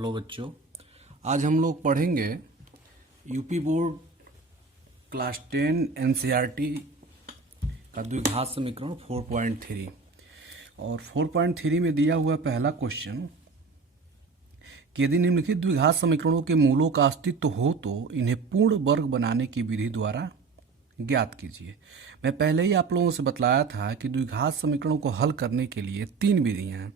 Hello बच्चों, आज हम लोग पढ़ेंगे यूपी बोर्ड क्लास 10 एनसीईआरटी का द्विघात समीकरण 4.3। और 4.3 में दिया हुआ पहला क्वेश्चन कि यदि निम्नलिखित द्विघात समीकरणों के मूलों का अस्तित्व हो तो इन्हें पूर्ण वर्ग बनाने की विधि द्वारा ज्ञात कीजिए। मैं पहले ही आप लोगों से बतलाया था कि द्विघात समीकरणों को हल करने के लिए तीन विधियां हैं।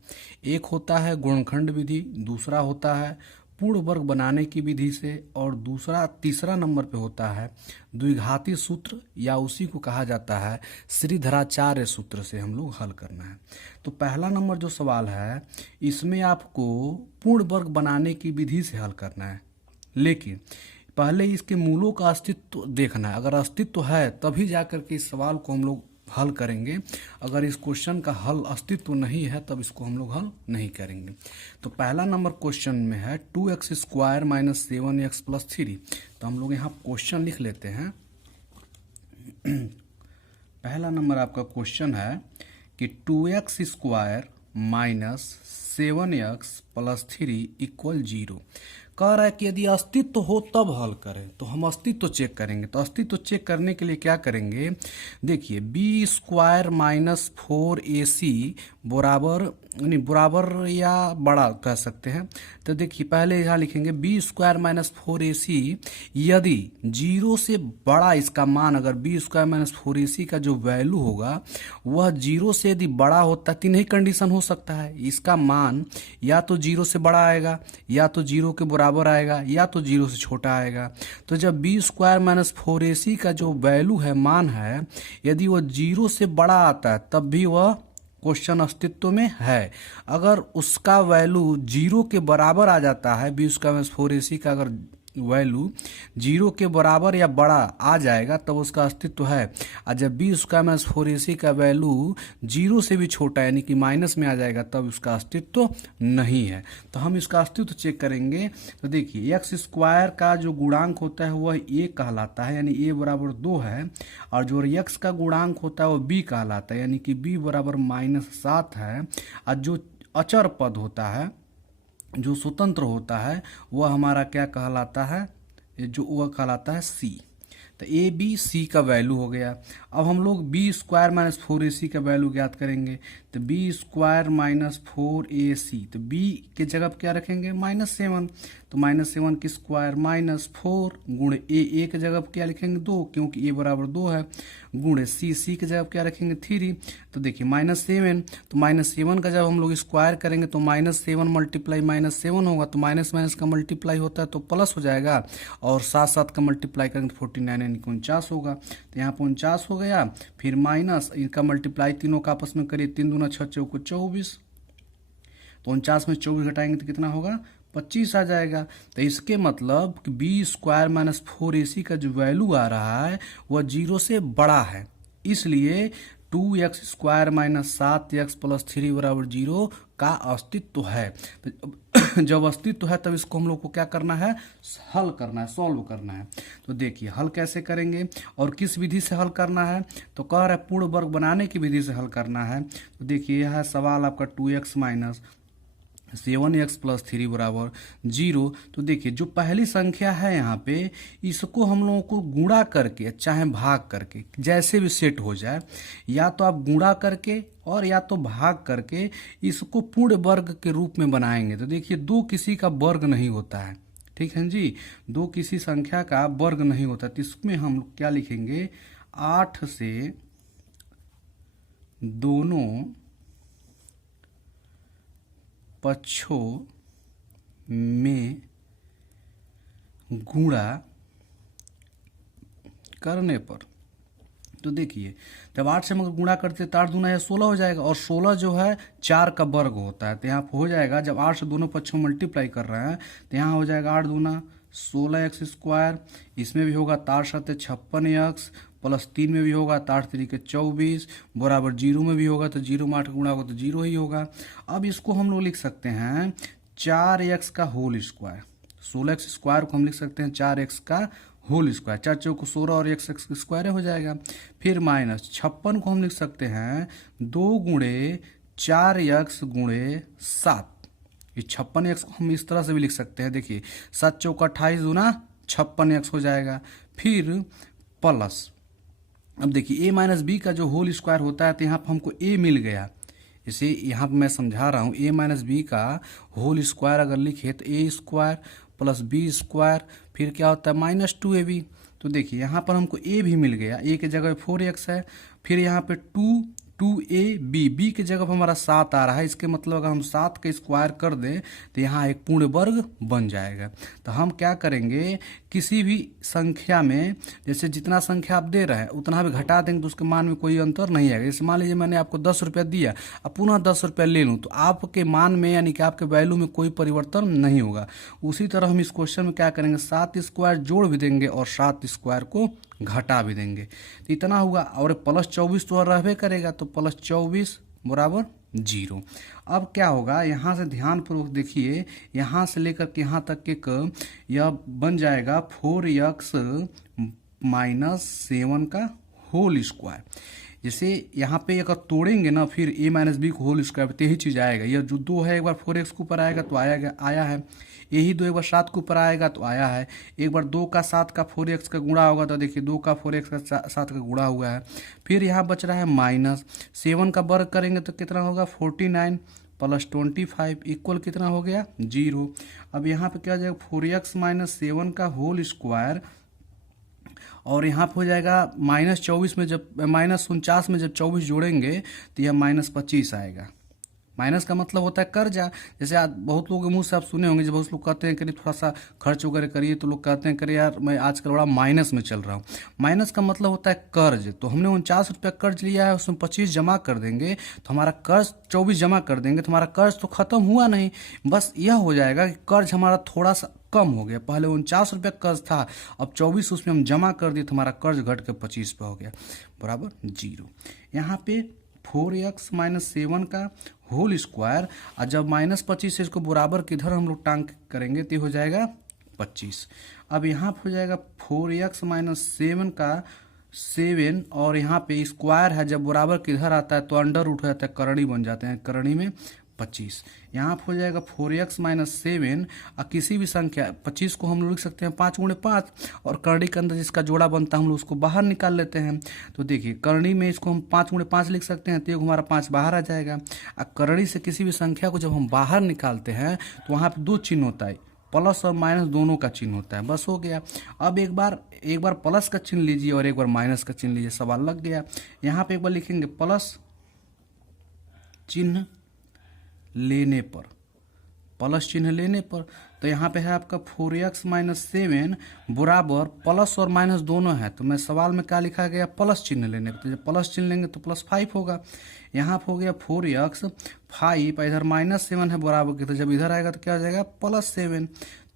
एक होता है गुणनखंड विधि, दूसरा होता है पूर्ण वर्ग बनाने की विधि से, और तीसरा नंबर पे होता है द्विघाती सूत्र, या उसी को कहा जाता है श्रीधराचार्य सूत्र से हम लोग हल करना है। तो पहला नंबर जो सवाल है इसमें आपको पूर्ण वर्ग बनाने की विधि से हल करना है, लेकिन पहले इसके मूलों का अस्तित्व देखना है। अगर अस्तित्व है तभी जाकर के इस सवाल को हम लोग हल करेंगे। अगर इस क्वेश्चन का हल अस्तित्व नहीं है तब इसको हम लोग हल नहीं करेंगे। तो पहला नंबर क्वेश्चन में है 2x square minus 7x plus 3। तो हम लोग यहाँ क्वेश्चन लिख लेते हैं। पहला नंबर आपका क्वेश्चन है कि 2x square minus 7x plus 3 equal 0। कह रहा है कि यदि अस्तित्व हो तब हल करें, तो हम अस्तित्व चेक करेंगे। तो अस्तित्व चेक करने के लिए क्या करेंगे, देखिए बी स्क्वायर माइनस 4ac बराबर या बड़ा कह सकते हैं। तो देखिए पहले यहाँ लिखेंगे बी स्क्वायर माइनस 4ac यदि 0 से बड़ा इसका मान, अगर बी स्क्वायर माइनस 4ac का जो वैल्यू होगा वह 0 से यदि बड़ा होता है, तीन ही कंडीशन हो सकता है। इसका मान या तो 0 से बड़ा आएगा, या तो 0 के बराबर आएगा, या तो 0 से छोटा आएगा। तो जब बी स्क्वायर माइनस 4ac का जो वैल्यू है, मान है, यदि वह 0 से बड़ा आता है तब भी वह क्वेश्चन अस्तित्व में है। अगर उसका वैल्यू 0 के बराबर आ जाता है, बी स्क्वायर माइनस 4ac का अगर वैल्यू 0 के बराबर या बड़ा आ जाएगा तब उसका अस्तित्व है। और जब बी स्क्वायर माइनस 4ac का वैल्यू 0 से भी छोटा यानी कि माइनस में आ जाएगा तब उसका अस्तित्व नहीं है। तो हम इसका अस्तित्व चेक करेंगे। तो देखिए एक्स स्क्वायर का जो गुणांक होता है वह a कहलाता है, यानी a बराबर 2 है, और जो x का गुणांक होता है वह b कहलाता है, यानी कि b बराबर -7 है। और जो अचर पद होता है, जो स्वतंत्र होता है, वह हमारा क्या कहलाता है, जो वह कहलाता है c। तो ए बी सी का वैल्यू हो गया। अब हम लोग बी स्क्वायर माइनस 4ac का वैल्यू ज्ञात करेंगे। तो बी स्क्वायर माइनस 4ac, तो बी के जगह क्या रखेंगे -7, तो -7 की स्क्वायर -4 गुणे ए के जगह क्या लिखेंगे 2, क्योंकि ए बराबर 2 है, गुणे सी के जगह क्या रखेंगे 3। तो देखिए -7, तो -7 का जब हम लोग स्क्वायर करेंगे तो -7 मल्टीप्लाई -7 होगा, तो माइनस माइनस का मल्टीप्लाई होता है तो प्लस हो जाएगा, और 7 का मल्टीप्लाई करेंगे तो 49 यानी 49 होगा। तो यहाँ 49 हो गया, फिर माइनस इनका मल्टीप्लाई तीनों का आपस में करिए, 3 दूना 6 चौको 24, तो 49 में 24 घटाएंगे तो कितना होगा 25 आ जाएगा। तो इसके मतलब बी स्क्वायर माइनस 4ac का जो वैल्यू आ रहा है वह 0 से बड़ा है, इसलिए 2x square minus 7x plus 3 बराबर 0 का अस्तित्व है। तो जब अस्तित्व है तब इसको हम लोग को क्या करना है, हल करना है, सॉल्व करना है। तो देखिए हल कैसे करेंगे और किस विधि से हल करना है। तो कह रहा है पूर्ण वर्ग बनाने की विधि से हल करना है। तो देखिए यह है सवाल आपका 2x माइनस 7x प्लस 3 बराबर 0। तो देखिए जो पहली संख्या है यहाँ पे, इसको हम लोगों को गुणा करके चाहे भाग करके जैसे भी सेट हो जाए, या तो आप गुणा करके और या तो भाग करके इसको पूर्ण वर्ग के रूप में बनाएंगे। तो देखिए 2 किसी का वर्ग नहीं होता है, ठीक है जी, 2 किसी संख्या का वर्ग नहीं होता। तो इसमें हम क्या लिखेंगे, 8 से दोनों पक्षों में गुणा करने पर, तो देखिए जब 8 से हम गुणा करते तो 8 दूना है 16 हो जाएगा, और 16 जो है 4 का वर्ग होता है। तो यहाँ हो जाएगा जब 8 से दोनों पक्षों मल्टीप्लाई कर रहे हैं तो यहाँ हो जाएगा 8 दूना 16x स्क्वायर, इसमें भी होगा 8 7 56x, प्लस 3 में भी होगा 8 3 के 24 बराबर 0 में भी होगा, तो 0 में 8 गुणा होगा तो 0 ही होगा। अब इसको हम लोग लिख सकते हैं 4x का होल स्क्वायर, 16x स्क्वायर को हम लिख सकते हैं 4x का होल स्क्वायर, 4 चौको 16 और x स्क्वायर हो जाएगा। फिर माइनस 56 को हम लिख सकते हैं 2 गुणे 4x गुणे 7, इस 56x को हम इस तरह से भी लिख सकते हैं, देखिए 7 चौका 28 दूना 56x हो जाएगा। फिर प्लस, अब देखिए a माइनस बी का जो होल स्क्वायर होता है, तो यहाँ पर हमको a मिल गया। इसे यहाँ पर मैं समझा रहा हूँ, a माइनस बी का होल स्क्वायर अगर लिखे तो a square plus b square, फिर क्या होता है -2ab। तो देखिए यहाँ पर हमको a भी मिल गया, a की जगह 4x है, फिर यहाँ पे 2ab, b की जगह पर हमारा 7 आ रहा है। इसके मतलब अगर हम 7 का स्क्वायर कर दें तो यहाँ एक पूर्ण वर्ग बन जाएगा। तो हम क्या करेंगे, किसी भी संख्या में जैसे जितना संख्या आप दे रहे हैं उतना भी घटा देंगे तो उसके मान में कोई अंतर नहीं आएगा। जैसे मान लीजिए मैंने आपको 10 रुपया दिया, अब पुनः 10 रुपया ले लूँ तो आपके मान में यानी कि आपके वैल्यू में कोई परिवर्तन नहीं होगा। उसी तरह हम इस क्वेश्चन में क्या करेंगे, 7 स्क्वायर जोड़ भी देंगे और 7 स्क्वायर को घटा भी देंगे, तो इतना होगा। और प्लस 24 तो रहबे करेगा, तो प्लस 24 बराबर 0। अब क्या होगा, यहाँ से ध्यानपूर्वक देखिए, यहाँ से लेकर के यहाँ तक के यह बन जाएगा 4x माइनस 7 का होल स्क्वायर। जैसे यहाँ पे अगर तोड़ेंगे ना, फिर a माइनस बी को होल स्क्वायर पे यही चीज़ आएगा। यह जो 2 है एक बार 4x के ऊपर आएगा तो आया है, यही 2 एक बार 7 के ऊपर आएगा तो आया है। एक बार 2 का 7 का 4x का गुणा होगा तो देखिए 2 का 4x का 7 का गुणा हुआ है। फिर यहाँ बच रहा है माइनस 7 का वर्ग करेंगे तो कितना होगा 49 प्लस 25 इक्वल कितना हो गया 0। अब यहाँ पे क्या हो जाएगा 4x माइनस 7 का होल स्क्वायर, और यहाँ पे हो जाएगा -24 में जब -49 में जब 24 जोड़ेंगे तो यह -25 आएगा। माइनस का मतलब होता है कर्जा। जैसे आज बहुत लोगों के मुंह से आप सुने होंगे, जब बहुत लोग कहते हैं कि थोड़ा सा खर्च वगैरह करिए, तो लोग कहते हैं करिए यार मैं आजकल बड़ा माइनस में चल रहा हूँ। माइनस का मतलब होता है कर्ज। तो हमने 49 रुपया कर्ज लिया है, उसमें 25 जमा कर देंगे तो हमारा कर्ज 24 जमा कर देंगे तो हमारा कर्ज तो खत्म हुआ नहीं, बस यह हो जाएगा कि कर्ज हमारा थोड़ा सा कम हो गया। पहले 49 रुपया कर्ज था, अब 24 उसमें हम जमा कर दिए तो हमारा कर्ज घट के 25 पे हो गया बराबर 0। यहाँ पे 4x माइनस 7 का होल स्क्वायर, और जब -25 से इसको बराबर किधर हम लोग टांग करेंगे तो हो जाएगा 25। अब यहाँ पे हो जाएगा 4x माइनस 7 का 7, और यहाँ पे स्क्वायर है, जब बराबर किधर आता है तो अंडर रूट हो जाता है, करणी बन जाते हैं, करणी में 25। यहाँ पे हो जाएगा 4x माइनस 7, और किसी भी संख्या 25 को हम लोग लिख सकते हैं 5 गुणे 5, और करणी के अंदर जिसका जोड़ा बनता है हम लोग उसको बाहर निकाल लेते हैं। तो देखिए करणी में इसको हम 5 गुणे 5 लिख सकते हैं, तो एक हमारा 5 बाहर आ जाएगा। और करणी से किसी भी संख्या को जब हम बाहर निकालते हैं तो वहाँ पे 2 चिन्ह होता है, प्लस और माइनस दोनों का चिन्ह होता है, बस हो गया। अब एक बार प्लस का चिन्ह लीजिए और एक बार माइनस का चिन्ह लीजिए, सवाल लग गया। यहाँ पे एक बार लिखेंगे प्लस चिन्ह लेने पर, प्लस चिन्ह लेने पर, तो यहाँ पे है आपका 4x माइनस 7 बराबर प्लस और माइनस दोनों है, तो मैं सवाल में क्या लिखा गया प्लस चिन्ह लेने पर, तो जब प्लस चिन्ह लेंगे तो +5 होगा। यहाँ पे हो गया 4x 5, इधर -7 है बराबर के, तो जब इधर आएगा तो क्या हो जाएगा +7।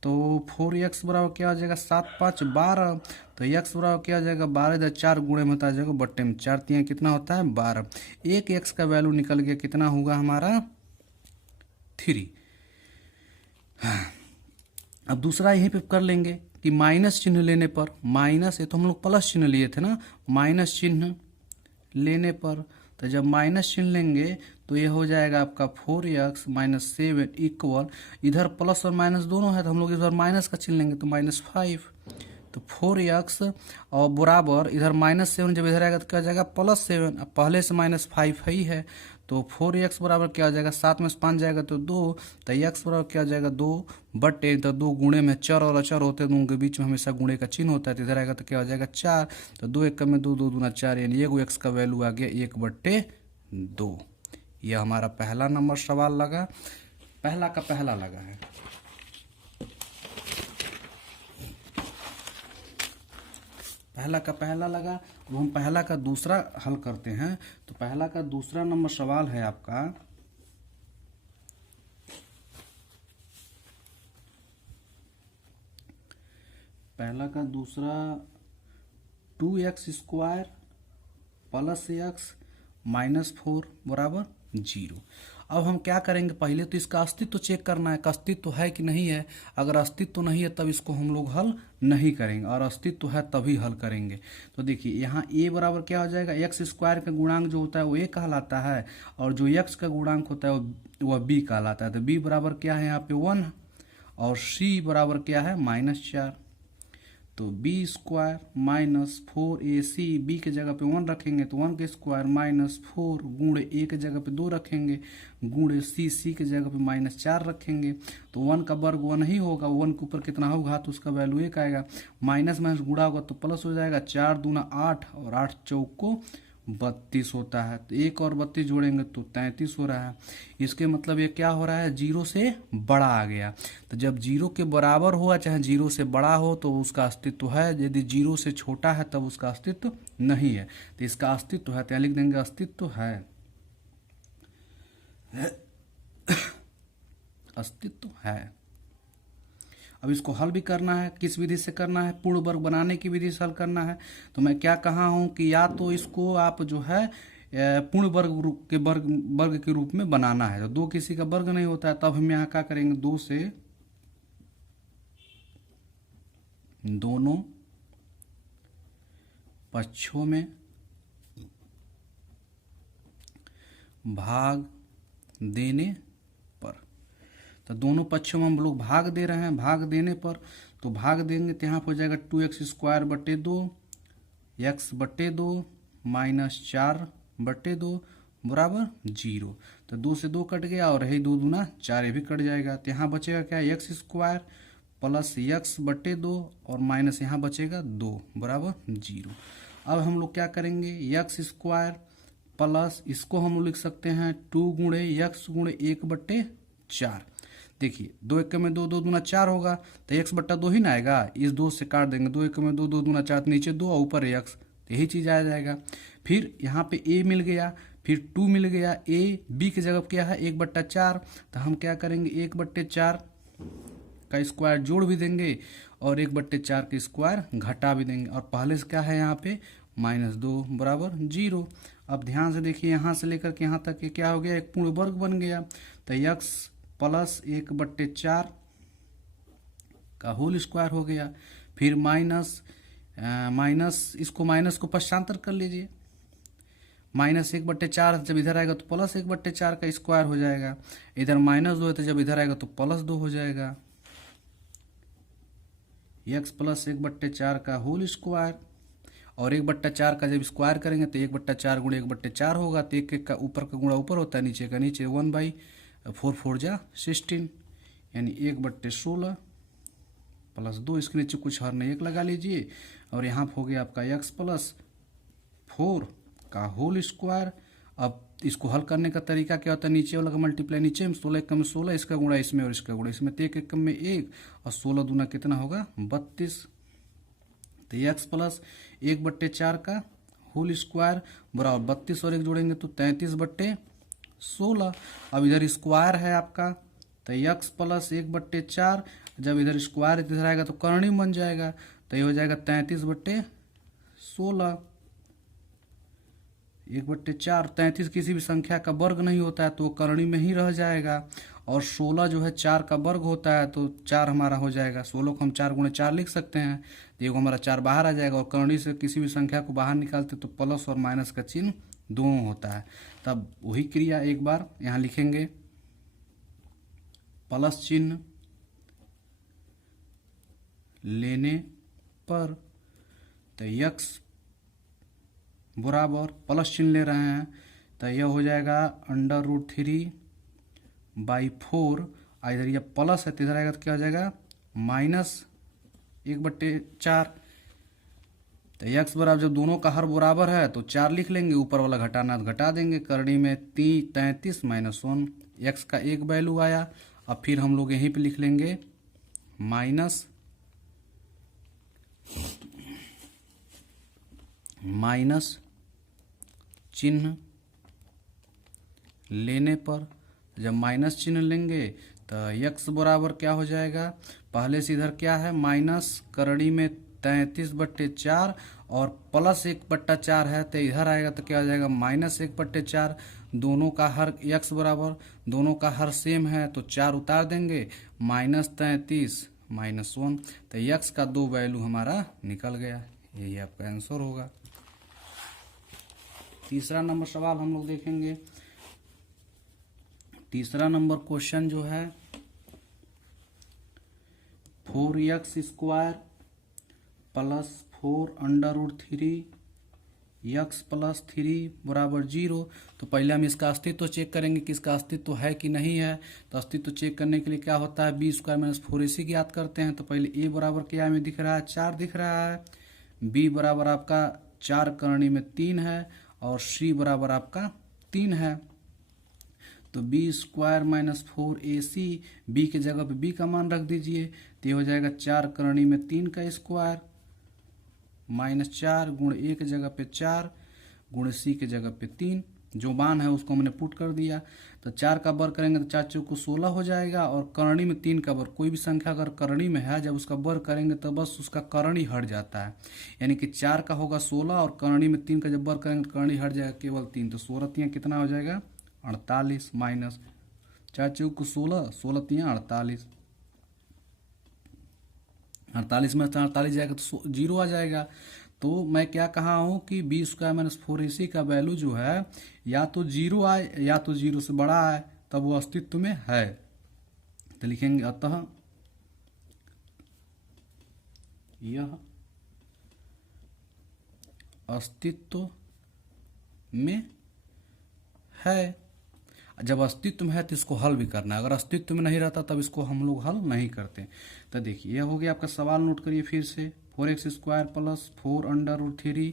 तो 4x बराबर क्या हो जाएगा 7 5 12, तो x बराबर क्या हो जाएगा 12, इधर 4 गुणे में होता जाएगा बट्टे में 4 3 कितना होता है 12। एक x का वैल्यू निकल गया, कितना होगा हमारा 3। अब दूसरा यहीं पे कर लेंगे कि माइनस चिन्ह लेने पर, माइनस, ये तो हम लोग प्लस चिन्ह लिए थे ना, माइनस चिन्ह लेने पर, तो जब माइनस चिन्ह लेंगे तो ये हो जाएगा आपका 4x माइनस 7 इक्वल, इधर प्लस और माइनस दोनों है तो हम लोग इधर माइनस का चिन्ह लेंगे तो -5। तो 4x और बराबर इधर -7, जब इधर आएगा तो क्या हो जाएगा +7, अब पहले से -5 ही है, तो 4x बराबर क्या हो जाएगा 7 में से 5 जाएगा तो 2, तो x बराबर क्या हो जाएगा 2 बट्टे, तो 2 गुणे में चर और अचर होते हैं तो उनके बीच में हमेशा गुणे का चिन्ह होता है, तो इधर आएगा तो क्या हो जाएगा 4, तो 2 1 में 2 2 दूना 4, यानी एक x का वैल्यू आ गया 1/2। यह हमारा पहला नंबर सवाल लगा, पहला का पहला लगा है। पहला का पहला लगा, तो हम पहला का दूसरा हल करते हैं। तो पहला का दूसरा नंबर सवाल है आपका, पहला का दूसरा 2x square plus x minus 4 बराबर 0। अब हम क्या करेंगे, पहले तो इसका अस्तित्व चेक करना है, अस्तित्व है कि नहीं है। अगर अस्तित्व नहीं है तब इसको हम लोग हल नहीं करेंगे, और अस्तित्व है तभी हल करेंगे। तो देखिए यहाँ a बराबर क्या हो जाएगा, x स्क्वायर का गुणांक जो होता है वो a कहलाता है, और जो x का गुणांक होता है वो वह बी कहलाता है। तो बी बराबर क्या है यहाँ पे 1 और सी बराबर क्या है -4। तो B square minus 4ac, B के जगह पे 1 रखेंगे तो 1 के स्क्वायर -4 गुणे ए के जगह पे 2 रखेंगे गुणे सी के जगह पे -4 रखेंगे। तो 1 का वर्ग 1 ही होगा, 1 के ऊपर कितना होगा तो उसका वैल्यू 1 आएगा। माइनस माइनस गुणा होगा तो प्लस हो जाएगा, 4 दूना 8 और 8 चौक को 32 होता है। तो 1 और 32 जोड़ेंगे तो 33 हो रहा है। इसके मतलब ये क्या हो रहा है, 0 से बड़ा आ गया। तो जब 0 के बराबर हुआ चाहे 0 से बड़ा हो तो उसका अस्तित्व है, यदि 0 से छोटा है तब उसका अस्तित्व नहीं है। तो इसका अस्तित्व है, तो यहाँ लिख देंगे अस्तित्व है, अस्तित्व है। अब इसको हल भी करना है, किस विधि से करना है, पूर्ण वर्ग बनाने की विधि से हल करना है। तो मैं क्या कहा हूं कि या तो इसको आप जो है पूर्ण वर्ग के रूप में बनाना है। तो 2 किसी का वर्ग नहीं होता है, तब हम यहाँ क्या करेंगे, 2 से दोनों पक्षों में भाग देने पर। तो दोनों पक्षों में हम लोग भाग दे रहे हैं, भाग देने पर तो भाग देंगे तो यहाँ पर हो जाएगा 2x² / 2 x/2 -4/2 बराबर 0। तो 2 से 2 कट गया और रही 2 दूना 4, ये भी कट जाएगा। तो यहाँ बचेगा क्या, x² + x/2 और माइनस यहाँ बचेगा 2 बराबर 0। अब हम लोग क्या करेंगे, x² प्लस इसको हम लोग लिख सकते हैं 2 गुणे x गुणे 1/4। देखिए 2 1 में 2, 2 दूना 4 होगा तो x/2 ही ना आएगा, इस 2 से काट देंगे, 2 1 में 2, 2 दूना 4, नीचे 2 और ऊपर x, तो यही चीज आ जाएगा। फिर यहाँ पे a मिल गया, फिर 2 मिल गया, a b की जगह क्या है 1/4। तो हम क्या करेंगे 1/4 का स्क्वायर जोड़ भी देंगे और 1/4 का स्क्वायर घटा भी देंगे, और पहले से क्या है यहाँ पे -2 बराबर 0। अब ध्यान से देखिए, यहाँ से लेकर के यहाँ तक ये क्या हो गया, एक पूर्ण वर्ग बन गया। तो x + 1/4 का होल स्क्वायर हो गया। फिर माइनस इसको माइनस को पक्षांतर कर लीजिए, -1/4 जब इधर आएगा तो +1/4 का स्क्वायर हो जाएगा, इधर -2 है तो जब इधर आएगा तो +2 हो जाएगा। x + 1/4 का होल स्क्वायर, और 1/4 का जब स्क्वायर करेंगे तो 1/4 गुणे 1/4 होगा। तो 1 का ऊपर का गुणा ऊपर होता है, नीचे का नीचे, 1/4 4 जा 16 यानी 1/16 + 2, इसके नीचे कुछ हर नहीं 1 लगा लीजिए। और यहाँ हो गया आपका x + 4 का होल स्क्वायर। अब इसको हल करने का तरीका क्या होता है, नीचे वाला का मल्टीप्लाई नीचे में, 16 1 में 16, इसका गुणा इसमें और इसका गुणा इसमें, तो 1 1 में 1 और 16 दूना कितना होगा 32। तो x + 1/4 का होल स्क्वायर बराबर 32 और 1 जोड़ेंगे तो 33/16। अब इधर स्क्वायर है आपका, तो x + 1/4 जब इधर स्क्वायर इधर आएगा तो करणी बन जाएगा, तो ये हो जाएगा 33/16। 1/4, 33 किसी भी संख्या का वर्ग नहीं होता है तो वो करणी में ही रह जाएगा, और 16 जो है 4 का वर्ग होता है तो 4 हमारा हो जाएगा। 16 को हम 4 गुणे 4 लिख सकते हैं, तो ये हमारा 4 बाहर आ जाएगा, और करणी से किसी भी संख्या को बाहर निकालते तो प्लस और माइनस का चिन्ह दोनों होता है। तब वही क्रिया एक बार यहाँ लिखेंगे, प्लस चिन्ह लेने पर, तो x बराबर प्लस चिन्ह ले रहे हैं तो यह हो जाएगा √3/4, इधर यह प्लस है तो इधर आएगा तो क्या हो जाएगा -1/4। तो x बराबर, जब दोनों का हर बराबर है तो 4 लिख लेंगे, ऊपर वाला घटाना तो घटा देंगे, करणी में 33 - 1, x का एक वैल्यू आया। अब फिर हम लोग यहीं पे लिख लेंगे माइनस चिन्ह लेने पर। जब माइनस चिन्ह लेंगे तो x बराबर क्या हो जाएगा, पहले से इधर क्या है माइनस, करणी में 33/4 और प्लस 1/4 है तो इधर आएगा तो क्या हो जाएगा -1/4। दोनों का हर x बराबर, दोनों का हर सेम है तो 4 उतार देंगे, -33 - 1, तो x का 2 वैल्यू हमारा निकल गया। यही आपका आंसर होगा। तीसरा नंबर सवाल हम लोग देखेंगे, तीसरा नंबर क्वेश्चन जो है 4x² प्लस 4√3 x प्लस 3 बराबर 0। तो पहले हम इसका अस्तित्व चेक करेंगे कि इसका अस्तित्व है कि नहीं है। तो अस्तित्व चेक करने के लिए क्या होता है, b² माइनस 4ac ज्ञात करते हैं। तो पहले a बराबर क्या हमें दिख रहा है, 4 दिख रहा है, b बराबर आपका 4 करणी में 3 है और c बराबर आपका 3 है। तो b² माइनस 4ac, b के जगह पे b का मान रख दीजिए, तो ये हो जाएगा 4 करणी में 3 का स्क्वायर माइनस 4 गुण a के जगह पे 4 गुण c के जगह पे 3। जो मान है उसको हमने पुट कर दिया। तो 4 का वर्ग करेंगे तो 4 चौक को 16 हो जाएगा और करणी में 3 का वर्ग, कोई भी संख्या अगर करणी में है जब उसका वर्ग करेंगे तो बस उसका करणी हट जाता है, यानी कि 4 का होगा 16 और करणी में 3 का जब वर्ग करेंगे तो करणी हट जाएगा केवल 3। तो 16 तियां कितना हो जाएगा, 48 माइनस 4 चौक को 16, 16 तियां 48, 48 में 48 जाएगा तो 0 आ जाएगा। तो मैं क्या कहा हूं कि b² माइनस 4ac का वैल्यू जो है या तो 0 आए या तो 0 से बड़ा आए, तब वो अस्तित्व में है। तो लिखेंगे अतः यह अस्तित्व में है। जब अस्तित्व में है तो इसको हल भी करना है, अगर अस्तित्व में नहीं रहता तब इसको हम लोग हल नहीं करते। तो देखिए यह हो गया आपका सवाल, नोट करिए फिर से, 4x² plus 4√3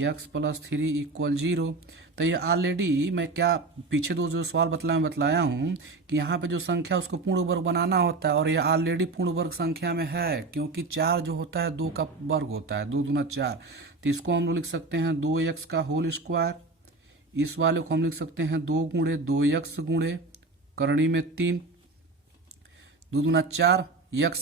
x plus 3 equal 0। तो ये ऑलरेडी मैं क्या पीछे दो जो सवाल बतलाया हूँ कि यहाँ पे जो संख्या उसको पूर्ण वर्ग बनाना होता है और ये ऑलरेडी पूर्ण वर्ग संख्या में है, क्योंकि 4 जो होता है 2 का वर्ग होता है, 2 दूना 4। तो इसको हम लोग लिख सकते हैं 2x का होल स्क्वायर, इस वाले को हम लिख सकते हैं 2 गुणे 2x गुणे करणी में 3, 2 दूना 4 x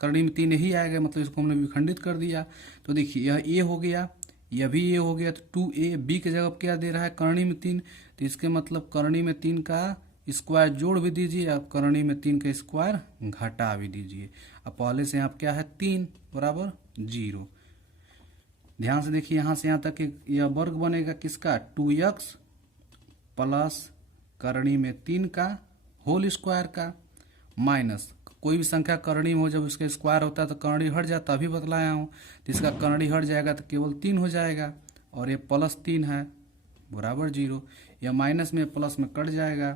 करणी में 3 यही आएगा, मतलब इसको हमने विखंडित कर दिया। तो देखिए यह a हो गया, यह भी a हो गया, तो 2a, b के जगह क्या दे रहा है, करणी में 3, तो इसके मतलब करणी में 3 का स्क्वायर जोड़ भी दीजिए, अब करणी में 3 का स्क्वायर घटा भी दीजिए। अब पहले से यहाँ क्या है 3 बराबर 0। ध्यान से देखिए यहाँ से यहाँ तक यह वर्ग बनेगा किसका, 2x प्लस करणी में 3 का होल स्क्वायर का माइनस, कोई भी संख्या करणी में हो जब उसका स्क्वायर होता है तो करणी हट जाता, अभी बतलाया हूँ। तो इसका करणी हट जाएगा तो केवल 3 हो जाएगा और ये प्लस 3 है बराबर 0, या माइनस में प्लस में कट जाएगा,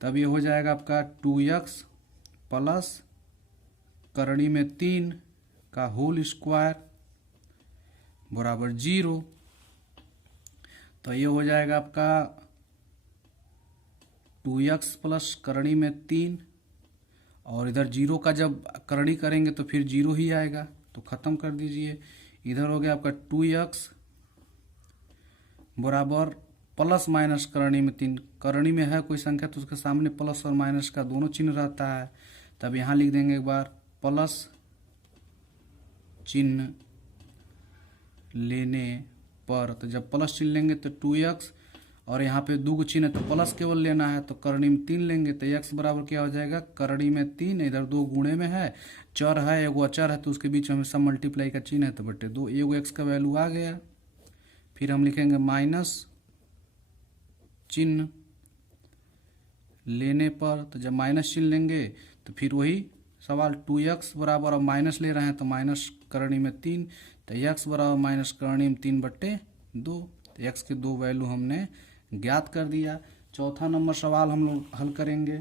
तब ये हो जाएगा आपका 2x प्लस करणी में 3 का होल स्क्वायर बराबर 0। तो ये हो जाएगा आपका 2x प्लस करणी में 3 और इधर 0 का जब करणी करेंगे तो फिर 0 ही आएगा, तो खत्म कर दीजिए। इधर हो गया आपका 2x बराबर प्लस माइनस करणी में 3, करणी में है कोई संख्या तो उसके सामने प्लस और माइनस का दोनों चिन्ह रहता है, तब यहाँ लिख देंगे एक बार प्लस चिन्ह लेने पर, तो जब प्लस चिन्ह लेंगे तो 2x और यहाँ पे 2 चिन्ह तो प्लस केवल लेना है, तो करणी में 3 लेंगे तो x बराबर क्या हो जाएगा, करणी में 3, इधर 2 गुणे में है, चर है एगो अचर है तो उसके बीच में हमेशा मल्टीप्लाई का चिन्ह है, तो बटे 2, एगो x का वैल्यू आ गया। फिर हम लिखेंगे माइनस चिन्ह लेने पर, तो जब माइनस चिन्ह लेंगे तो फिर वही सवाल 2x बराबर, अब माइनस ले रहे हैं तो माइनस करणी में 3, तो x बराबर माइनस करणी में 3 बटे 2, तो x के 2 वैल्यू हमने ज्ञात कर दिया। चौथा नंबर सवाल हम लोग हल करेंगे।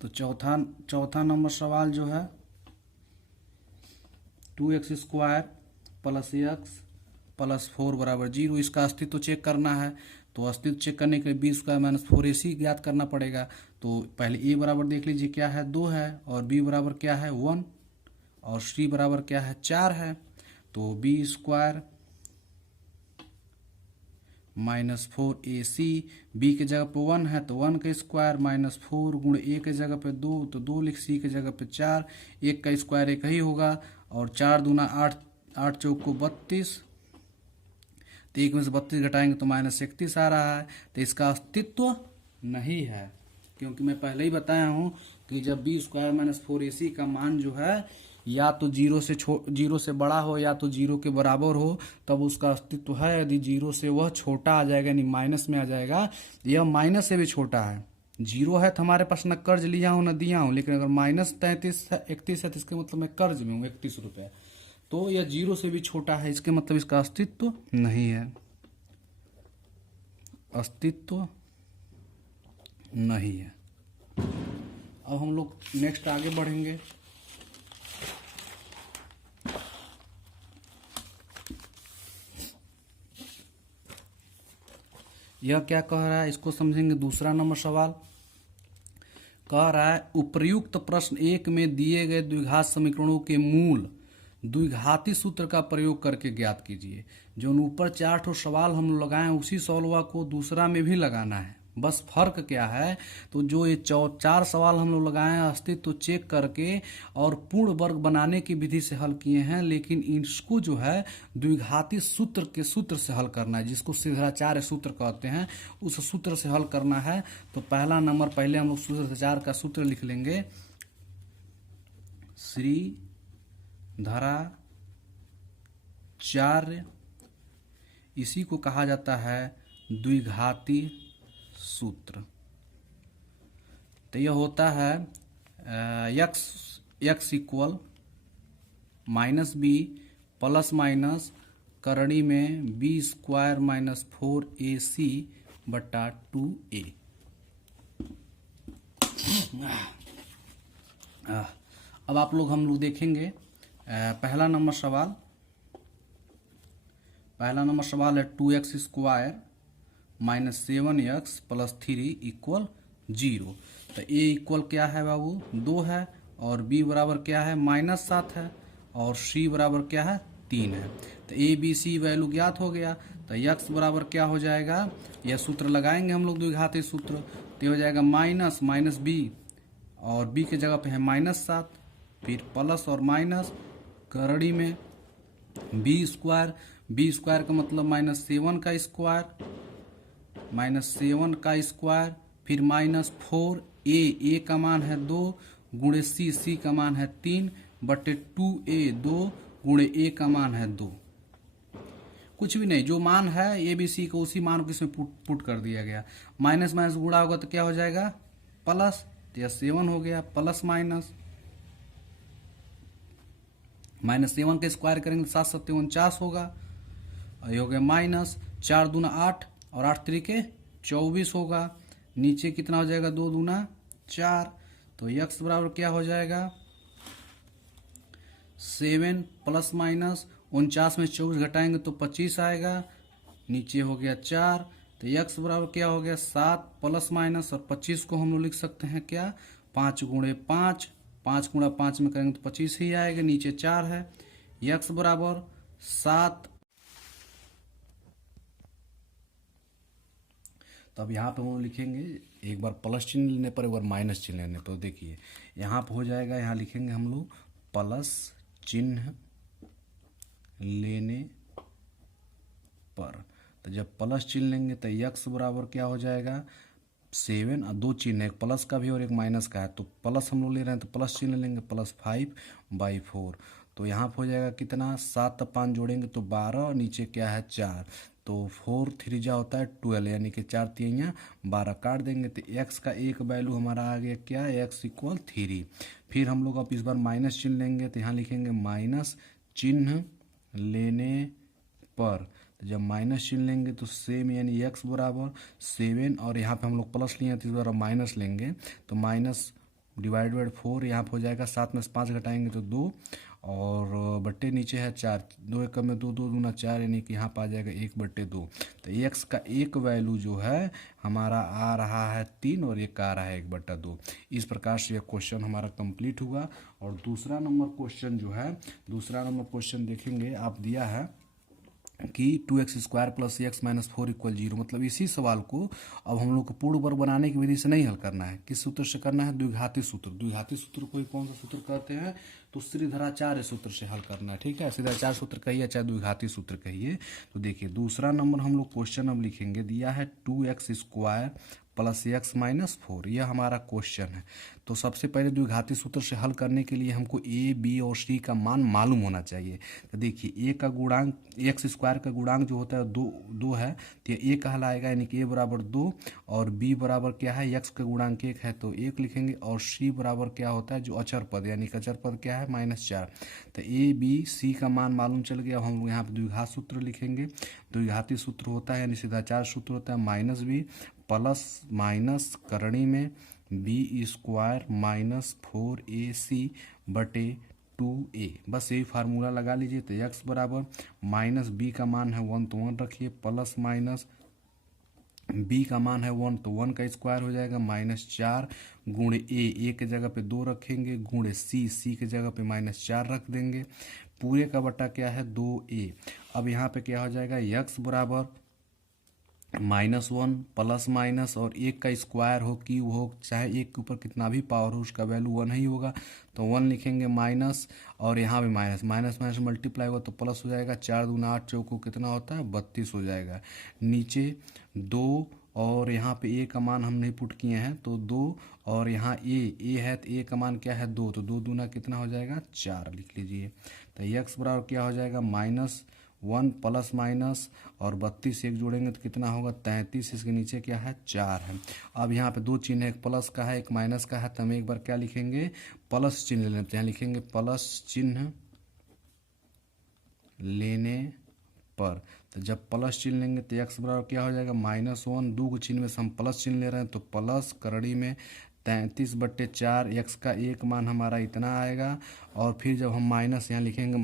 तो चौथा नंबर सवाल जो है 2x² प्लस x प्लस 4 बराबर 0, इसका अस्तित्व चेक करना है। तो अस्तित्व चेक करने के लिए b² माइनस 4ac ज्ञात करना पड़ेगा। तो पहले a बराबर देख लीजिए क्या है, 2 है, और b बराबर क्या है 1 और c बराबर क्या है 4 है। तो b² माइनस 4ac, b के जगह पे 1 है तो 1 का स्क्वायर माइनस 4 गुण a के जगह पे 2 तो 2 लिख, c के जगह पे 4, 1 का स्क्वायर 1 ही होगा और 4 दूना 8, 8 चौक को 32, तो 1 में से 32 घटाएंगे तो माइनस 31 आ रहा है। तो इसका अस्तित्व नहीं है, क्योंकि मैं पहले ही बताया हूँ कि जब b² माइनस 4ac का मान जो है या तो जीरो से बड़ा हो या तो जीरो के बराबर हो, तब उसका अस्तित्व है। यदि जीरो से वह छोटा आ जाएगा, यानी माइनस में आ जाएगा, यह माइनस से भी छोटा है। जीरो है तो हमारे पास न कर्ज लिया हूं न दिया हूं, लेकिन अगर -33 है 31 है तो इसके मतलब मैं कर्ज में हूं 31 रुपए, तो यह जीरो से भी छोटा है, इसके मतलब इसका अस्तित्व नहीं है, अस्तित्व नहीं है। अब हम लोग नेक्स्ट आगे बढ़ेंगे। यह क्या कह रहा है, इसको समझेंगे। दूसरा नंबर सवाल कह रहा है उपर्युक्त प्रश्न 1 में दिए गए द्विघात समीकरणों के मूल द्विघाती सूत्र का प्रयोग करके ज्ञात कीजिए। जो ऊपर 4 ठो सवाल हम लगाए उसी सवाल को दूसरा में भी लगाना है, बस फर्क क्या है, तो जो ये 4 सवाल हम लोग लगाए हैं अस्तित्व चेक करके और पूर्ण वर्ग बनाने की विधि से हल किए हैं, लेकिन इसको जो है द्विघाती सूत्र के सूत्र से हल करना है, जिसको सिद्धाचार्य सूत्र कहते हैं, उस सूत्र से हल करना है। तो पहला नंबर पहले हम लोग सिद्धाचार्य का सूत्र लिख लेंगे, श्रीधराचार्य, इसी को कहा जाता है द्विघाती सूत्र। तो यह होता है x equal -b plus minus करणी में b स्क्वायर माइनस 4ac बटा 2a। अब आप लोग हम लोग देखेंगे पहला नंबर सवाल है 2x square -7x plus 3 equal 0। तो a इक्वल क्या है बाबू 2 है, और b बराबर क्या है -7 है, और c बराबर क्या है 3 है। तो a b c वैल्यू ज्ञात हो गया। तो x बराबर क्या हो जाएगा, यह सूत्र लगाएंगे हम लोग द्विघाती सूत्र, तो हो जाएगा माइनस b, और b के जगह पे है -7, फिर प्लस और माइनस करड़ी में b स्क्वायर का मतलब -7 का स्क्वायर, -7 का स्क्वायर, फिर -4a का मान है 2 गुणे c का मान है 3 बटे 2a 2 गुणे a का मान है 2। कुछ भी नहीं, जो मान है ए बी सी को उसी मान को इसमें पुट कर दिया गया। माइनस माइनस गुणा होगा तो क्या हो जाएगा प्लस, तो यह 7 हो गया, प्लस माइनस -7 का स्क्वायर करेंगे 7 7 49 होगा, और ये हो गया माइनस 4 दूना 8 और 8 तरीके 24 होगा। नीचे कितना हो जाएगा 2 दूना 4, तो x बराबर क्या हो जाएगा 7 प्लस माइनस 49 में 24 घटाएंगे तो 25 आएगा, नीचे हो गया 4। तो x बराबर क्या हो गया 7 प्लस माइनस, और 25 को हम लोग लिख सकते हैं क्या 5 गुणे 5, 5 गुणा 5 में करेंगे तो 25 ही आएगा, नीचे 4 है। x बराबर 7। तो अब यहाँ पे हम लिखेंगे, एक बार प्लस चिन्ह लेने पर एक बार माइनस चिन्ह लेने पर। देखिए यहाँ पे हो जाएगा, यहाँ लिखेंगे हम लोग प्लस चिन्ह लेने पर। तो जब प्लस चिन्ह लेंगे तो x बराबर क्या हो जाएगा 7, और 2 चिन्ह एक प्लस का भी और एक माइनस का है, तो प्लस हम लोग ले रहे हैं तो प्लस चिन्ह लेंगे, प्लस 5/4। तो यहाँ पे हो जाएगा कितना 7 5 जोड़ेंगे तो 12, और नीचे क्या है 4, तो 4 3 जा होता है 12, यानी कि 4 3 12 काट देंगे, तो x का एक वैल्यू हमारा आ गया क्या x इक्वल 3। फिर हम लोग अब इस बार माइनस चिन्ह लेंगे, तो यहाँ लिखेंगे माइनस चिन्ह लेने पर। तो जब माइनस चिन्ह लेंगे तो सेम, यानी x बराबर 7, और यहाँ पे हम लोग प्लस लिए तो इस बार माइनस लेंगे, तो माइनस डिवाइड 4 यहाँ पे हो जाएगा, 7 में से 5 घटाएंगे तो 2, और बट्टे नीचे है 4, 2 एकम में 2 2 दूना 4, यानी कि यहाँ पे आ जाएगा 1/2। तो x का एक वैल्यू जो है हमारा आ रहा है 3, और एक आ रहा है 1/2। इस प्रकार से यह क्वेश्चन हमारा कंप्लीट हुआ। और दूसरा नंबर क्वेश्चन देखेंगे, आप दिया है कि 2x square plus x minus 4 equal 0, मतलब इसी सवाल को अब हम लोग को पूर्ण वर्ग बनाने की विधि से नहीं हल करना है, किस सूत्र से करना है द्विघाती सूत्र। द्विघाती सूत्र को कौन सा सूत्र कहते हैं, तो श्रीधराचार्य सूत्र से हल करना है, ठीक है। श्रीधराचार्य सूत्र कहिए चाहे द्विघाती सूत्र कहिए। तो देखिए दूसरा नंबर हम लोग क्वेश्चन अब लिखेंगे, दिया है 2x square plus x minus 4, यह हमारा क्वेश्चन है। तो सबसे पहले द्विघाती सूत्र से हल करने के लिए हमको ए बी और सी का मान मालूम होना चाहिए। तो देखिए ए का गुणांक एक्स स्क्वायर का गुणांक जो होता है दो है, तो ए कहलाएगा, यानी कि ए बराबर 2, और बी बराबर क्या है, एक्स का गुणांक 1 है तो 1 लिखेंगे, और सी बराबर क्या होता है, जो अचर पद, यानी कि अचर पद क्या है, -4। तो ए बी सी का मान मालूम चल गया। हम लोग यहाँ पे द्विघात सूत्र लिखेंगे। द्विघाती सूत्र होता है, यानी सीधाचार सूत्र होता है, माइनस बी प्लस माइनस करणी में बी स्क्वायर -4ac बटे 2a, बस यही फार्मूला लगा लीजिए। तो x बराबर माइनस बी का मान है 1 तो 1 रखिए, प्लस माइनस बी का मान है 1 तो 1 का स्क्वायर हो जाएगा, -4 गुणे ए के जगह पे 2 रखेंगे, गुणे सी के जगह पे -4 रख देंगे, पूरे का बटा क्या है 2a। अब यहाँ पे क्या हो जाएगा, x बराबर -1 प्लस माइनस और 1 का स्क्वायर हो क्यूब हो, चाहे 1 के ऊपर कितना भी पावर हो उसका वैल्यू 1 ही होगा, तो 1 लिखेंगे माइनस, और यहाँ भी माइनस माइनस मल्टीप्लाई होगा तो प्लस हो जाएगा, 4 दूना 8 चौको कितना होता है 32 हो जाएगा। नीचे 2 और यहाँ पे ए का मान हम नहीं पुट किए हैं तो 2, और यहाँ ए है तो ए का मान क्या है 2, तो 2 दूना कितना हो जाएगा 4 लिख लीजिए। तो x बराबर क्या हो जाएगा -1 प्लस माइनस और 32 एक जोड़ेंगे तो कितना होगा 33, इसके नीचे क्या है 4 है। अब यहाँ पे 2 चिन्ह है, एक प्लस का है एक माइनस का है, तो हम एक बार क्या लिखेंगे प्लस चिन्ह ले लेते हैं, लिखेंगे प्लस चिन्ह लेने पर। तो जब प्लस चिन्ह लेंगे तो x बराबर क्या हो जाएगा -1, 2 को चिन्ह में से हम प्लस चिन्ह ले रहे हैं तो प्लस करड़ी में 33/4, x का एक मान हमारा इतना आएगा, और फिर जब हम माइनस यहाँ लिखेंगे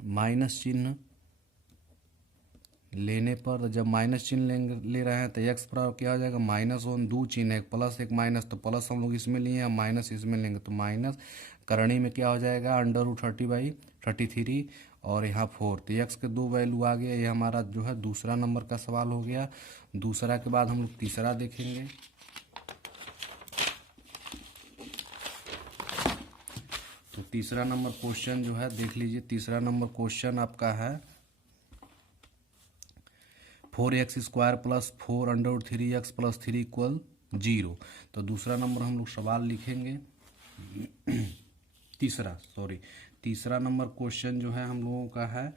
माइनस चिन्ह लेने पर, जब माइनस चिन्ह ले रहे हैं तो x बराबर क्या हो जाएगा -1, 2 चिन्ह एक प्लस एक माइनस, तो प्लस हम लोग इसमें लिए हैं, माइनस इसमें लेंगे तो माइनस, करणी में क्या हो जाएगा √30/33 और यहाँ 4, तो x के 2 वैल्यू आ गया। ये हमारा जो है दूसरा नंबर का सवाल हो गया। दूसरा के बाद हम लोग तीसरा देखेंगे। तो तीसरा नंबर क्वेश्चन जो है देख लीजिए, तीसरा नंबर क्वेश्चन आपका है 4x square plus 4√3x plus 3 = 0। तो दूसरा नंबर हम लोग सवाल लिखेंगे तीसरा नंबर क्वेश्चन जो है हम लोगों का है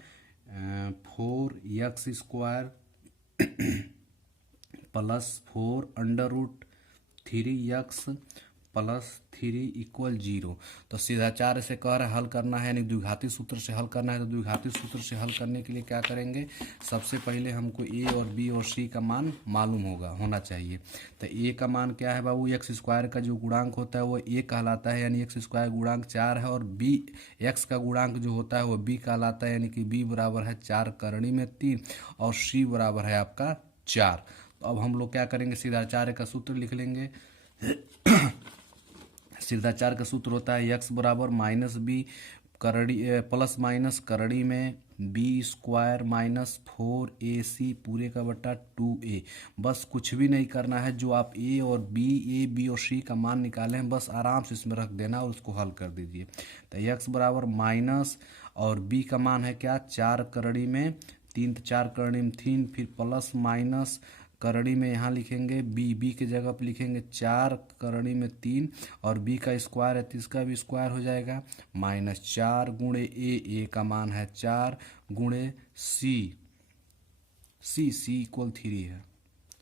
4x square plus 4√3x plus 3 = 0। तो सीधाचार से कह रहे हल करना है, यानी द्विघाती सूत्र से हल करना है। तो द्विघाती सूत्र से हल करने के लिए क्या करेंगे, सबसे पहले हमको ए और बी और सी का मान मालूम होना चाहिए। तो ए का मान क्या है बाबू, एक्स स्क्वायर का जो गुणांक होता है वो ए कहलाता है, यानी एक्स स्क्वायर गुणांक 4 है, और बी एक्स का गुणांक जो होता है वो बी कहलाता है, यानी कि बी बराबर है 4 करणी में 3 और सी बराबर है आपका 4। तो अब हम लोग क्या करेंगे, सीधाचार का सूत्र लिख लेंगे। सीधाचार का सूत्र होता है x बराबर -b करड़ी प्लस माइनस करड़ी में बी स्क्वायर -4ac पूरे का बटा 2a। बस कुछ भी नहीं करना है, जो आप ए बी और सी का मान निकाले हैं बस आराम से इसमें रख देना और उसको हल कर दीजिए। तो x बराबर माइनस और b का मान है क्या 4 करड़ी में 3, तो 4 करड़ी में 3, फिर प्लस माइनस करणी में यहाँ लिखेंगे बी के जगह पे लिखेंगे 4 करणी में 3 और बी का स्क्वायर है तो इसका भी स्क्वायर हो जाएगा -4 गुणे ए का मान है 4 गुणे सी = 3 है।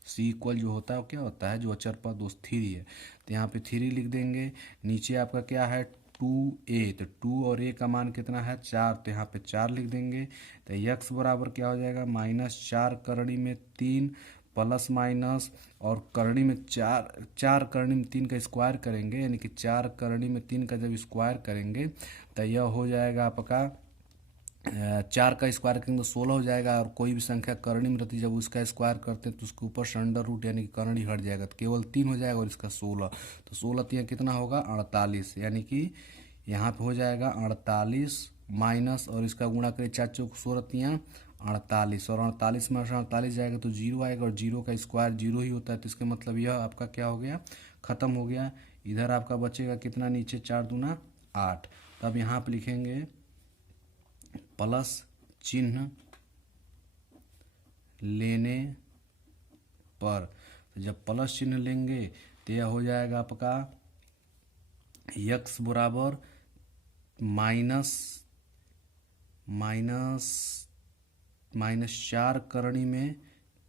सी इक्वल जो होता है वो क्या होता है, जो अचर पद दोस्त 3 है, तो यहाँ पे 3 लिख देंगे। नीचे आपका क्या है 2a, तो 2 और a का मान कितना है 4, तो यहाँ पे 4 लिख देंगे। तो x बराबर क्या हो जाएगा -4 करणी में 3 प्लस माइनस और करणी में 4 करणी में 3 का स्क्वायर करेंगे, यानी कि 4 करणी में 3 का जब स्क्वायर करेंगे तो यह हो जाएगा आपका 4 का स्क्वायर करेंगे तो 16 हो जाएगा, और कोई भी संख्या करणी में रहती है जब उसका स्क्वायर करते हैं तो उसके ऊपर से अंडर रूट यानी कि करणी हट जाएगा, तो केवल 3 हो जाएगा और इसका 16, तो 16 3 कितना होगा 48, यानी कि यहाँ पे हो जाएगा 48 माइनस और इसका गुणा करें 4 चौक 16 3 48, और 48 में 48 जाएगा तो 0 आएगा, और 0 का स्क्वायर 0 ही होता है, तो इसका मतलब यह आपका क्या हो गया खत्म हो गया। इधर आपका बचेगा कितना, नीचे 4 दूना 8। तब यहाँ पे लिखेंगे प्लस चिन्ह लेने पर, तो जब प्लस चिन्ह लेंगे तो यह हो जाएगा आपका x बराबर माइनस माइनस माइनस 4 करणी में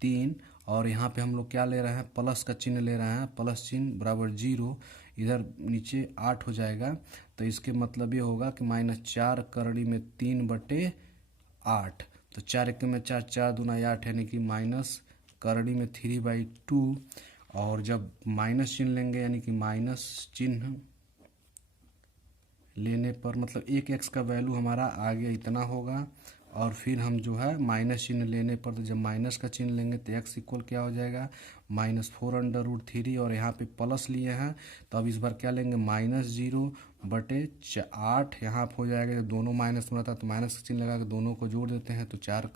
3, और यहाँ पे हम लोग क्या ले रहे हैं, प्लस का चिन्ह ले रहे हैं, प्लस चिन्ह बराबर 0, इधर नीचे 8 हो जाएगा। तो इसके मतलब ये होगा कि -4 करणी में 3/8, तो 4 1 में 4, 4 दूना 8, यानी कि माइनस करणी में 3/2, और जब माइनस चिन्ह लेंगे यानी कि माइनस चिन्ह लेने पर मतलब एक एक्स का वैल्यू हमारा आ गया इतना होगा, और फिर हम जो है माइनस चिन्ह लेने पर, तो जब माइनस का चिन्ह लेंगे तो एक्स इक्वल क्या हो जाएगा -4/√3, और यहाँ पे प्लस लिए हैं तो अब इस बार क्या लेंगे -0/8, यहाँ पे हो जाएगा। जब दोनों माइनस में रहता है तो माइनस का चिन्ह लगा के दोनों को जोड़ देते हैं, तो 4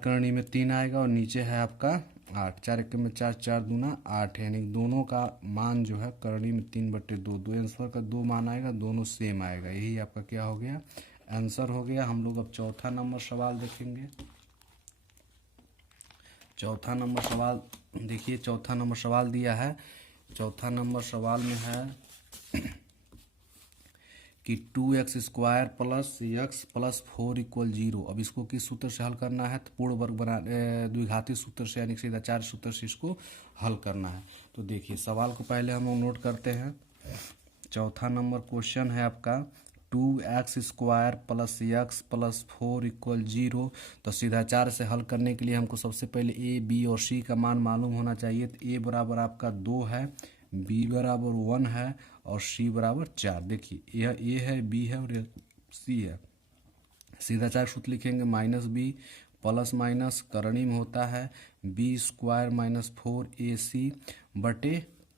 करणी में 3 आएगा, और नीचे है आपका 8, 4 1 में 4, 4 दूना 8, यानी दोनों का मान जो है करणी में 3/2, दो आंसर का 2 मान आएगा, दोनों सेम आएगा। यही आपका क्या हो गया, आंसर हो गया। हम लोग अब चौथा नंबर सवाल देखेंगे। चौथा नंबर सवाल देखिए, चौथा नंबर सवाल दिया है। चौथा नंबर सवाल में है कि 2x² plus x plus 4 equal 0। अब इसको किस सूत्र से हल करना है, तो पूर्ण वर्ग बना द्विघाती सूत्र से, यानी सीधा 4 सूत्र से इसको हल करना है। तो देखिए सवाल को पहले हम लोग नोट करते हैं। चौथा नंबर क्वेश्चन है आपका 2x² plus x plus 4 equal 0। तो सीधा 4 से हल करने के लिए हमको सबसे पहले a, b और c का मान मालूम होना चाहिए। तो a बराबर आपका 2 है, b बराबर 1 है, और c बराबर 4। देखिए यह a है, b है और यह c है। सीधा 4 सूत्र लिखेंगे, -b प्लस माइनस करणी में होता है b² -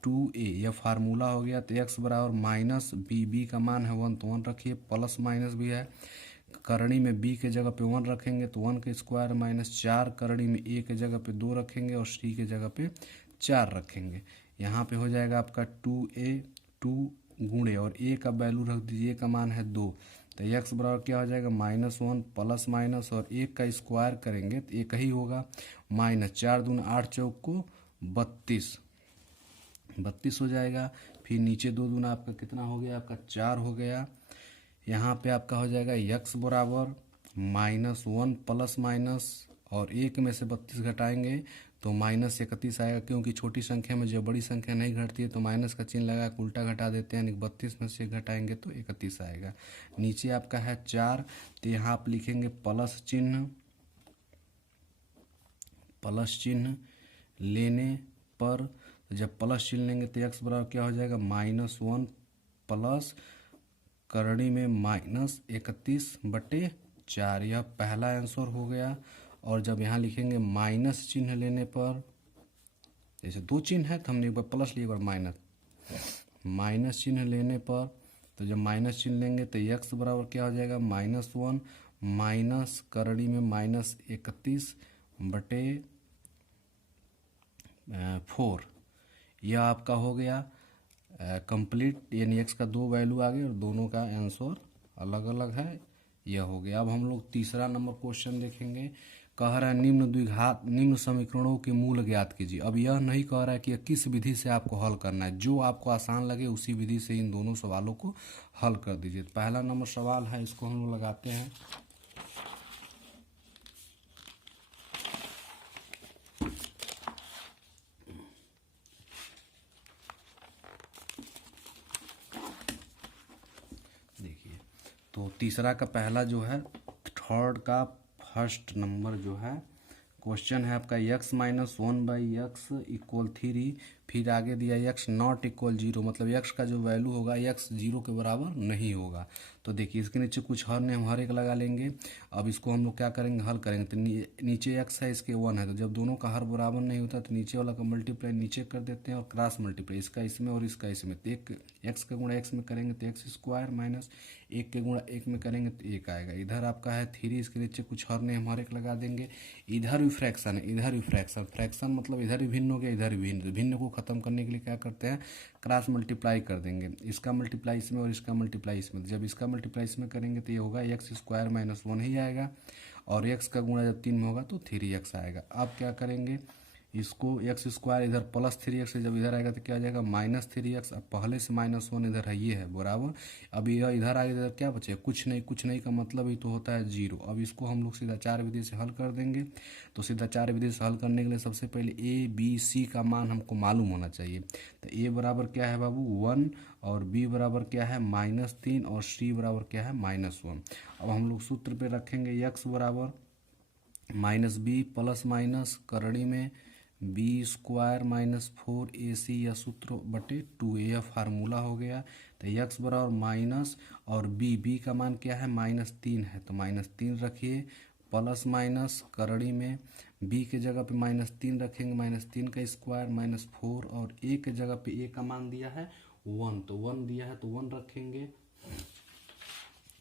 4ac/2a, यह फार्मूला हो गया। तो x बराबर -b का मान है 1, तो 1 रखिए, प्लस माइनस भी है, करणी में b के जगह पे 1 रखेंगे तो 1 के स्क्वायर -4, करणी में a के जगह पे 2 रखेंगे और c के जगह पे 4 रखेंगे। यहाँ पे हो जाएगा आपका 2a 2 गुणे, और a का वैल्यू रख दीजिए, a का मान है 2, तो x बराबर क्या हो जाएगा -1 प्लस माइनस, और 1 का स्क्वायर करेंगे तो 1 ही होगा, -4 दूना 8 चौक को 32 हो जाएगा। फिर नीचे 2 दूना आपका कितना हो गया, आपका 4 हो गया। यहाँ पे आपका हो जाएगा x बराबर -1 प्लस माइनस, और 1 में से 32 घटाएंगे तो -31 आएगा, क्योंकि छोटी संख्या में जब बड़ी संख्या नहीं घटती है तो माइनस का चिन्ह लगा के उल्टा घटा देते हैं, यानी 32 में से घटाएंगे तो 31 आएगा। नीचे आपका है 4, तो यहाँ आप लिखेंगे प्लस चिन्ह लेने पर, जब प्लस चिन्ह लेंगे तो x बराबर क्या हो जाएगा -1 प्लस करणी में -31/4, यह पहला आंसर हो गया। और जब यहाँ लिखेंगे माइनस चिन्ह लेने पर, जैसे 2 चिन्ह है तो हमने एक बार प्लस लिया, एक बार माइनस चिन्ह लेने पर, तो जब माइनस चिन्ह लेंगे तो x बराबर क्या हो जाएगा -1 माइनस करणी में -31/4, यह आपका हो गया कंप्लीट, यानी x का 2 वैल्यू आ गए और दोनों का आंसर अलग अलग है, यह हो गया। अब हम लोग तीसरा नंबर क्वेश्चन देखेंगे। कह रहा है निम्न समीकरणों के मूल ज्ञात कीजिए। अब यह नहीं कह रहा है कि किस विधि से आपको हल करना है, जो आपको आसान लगे उसी विधि से इन दोनों सवालों को हल कर दीजिए। पहला नंबर सवाल है, इसको हम लोग लगाते हैं। देखिए तो तीसरा का पहला जो है, थर्ड का फर्स्ट नंबर जो है क्वेश्चन है आपका x - 1/x इक्वल 3, फिर आगे दिया x नॉट इक्वल 0, मतलब x का जो वैल्यू होगा x 0 के बराबर नहीं होगा। तो देखिए इसके नीचे कुछ हर ने हम हर एक लगा लेंगे। अब इसको हम लोग क्या करेंगे, हल करेंगे। तो नीचे x है, इसके 1 है, तो जब दोनों का हर बराबर नहीं होता तो नीचे वाला का मल्टीप्लाई नीचे कर देते हैं और क्रॉस मल्टीप्लाई, इसका इसमें और इसका इसमें। तो एक x का गुणा x में करेंगे तो x² माइनस 1 के गुणा 1 में करेंगे तो 1 आएगा। इधर आपका है 3, इसके नीचे कुछ हर ने हम हर एक लगा देंगे। इधर भी फ्रैक्शन है, इधर भी फ्रैक्शन, फ्रैक्शन मतलब इधर भी भिन्न हो गया, इधर भी भिन्न। भिन्न को खत्म करने के लिए क्या करते हैं, क्रॉस मल्टीप्लाई कर देंगे, इसका मल्टीप्लाई इसमें और इसका मल्टीप्लाई इसमें। जब इसका मल्टीप्लाई इसमें करेंगे तो ये होगा x² - 1 ही आएगा, और x का गुणा जब 3 में होगा तो 3x आएगा। अब क्या करेंगे, इसको एक्स स्क्वायर इधर प्लस 3x जब इधर आएगा तो क्या आ जाएगा -3x। अब पहले से -1 इधर है, ये है बराबर। अब यह इधर आगे इधर क्या बचे, कुछ नहीं। कुछ नहीं का मतलब ही तो होता है 0। अब इसको हम लोग सीधा 4 विधि से हल कर देंगे। तो सीधा 4 विधि से हल करने के लिए सबसे पहले a b c का मान हमको मालूम होना चाहिए। तो a बराबर क्या है बाबू 1, और b बराबर क्या है -3, और c बराबर क्या है -1। अब हम लोग सूत्र पे रखेंगे x बराबर -b प्लस माइनस करणी में बी स्क्वायर -4ac या सूत्र बटे 2a फार्मूला हो गया। तो x बराबर माइनस और b का मान क्या है -3 है, तो -3 रखिए, प्लस माइनस करणी में b के जगह पे -3 रखेंगे, -3 का स्क्वायर -4, और a के जगह पे a का मान दिया है 1, तो 1 दिया है तो 1 रखेंगे,